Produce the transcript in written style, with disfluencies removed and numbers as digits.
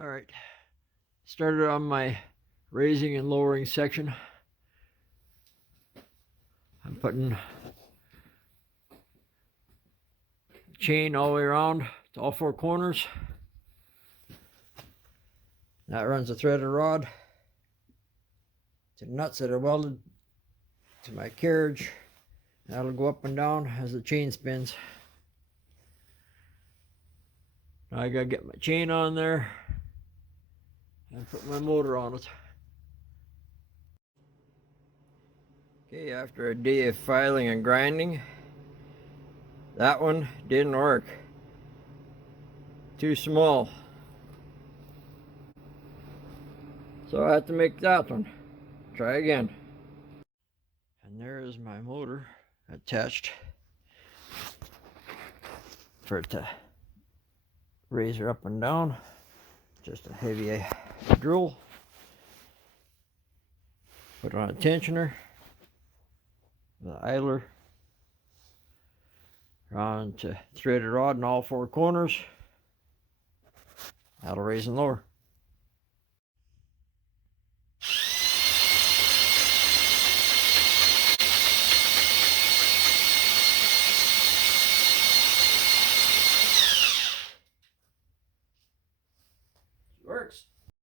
All right, started on my raising and lowering section. I'm putting chain all the way around to all four corners. That runs a threaded rod to the nuts that are welded to my carriage. That'll go up and down as the chain spins. Now I gotta get my chain on there and put my motor on it. Okay, after a day of filing and grinding, that one didn't work. Too small. So I had to make that one. Try again. And there is my motor attached for it to raise her up and down. Just a heavy drill. Put on a tensioner, the idler, on to threaded rod in all four corners. That'll raise and lower.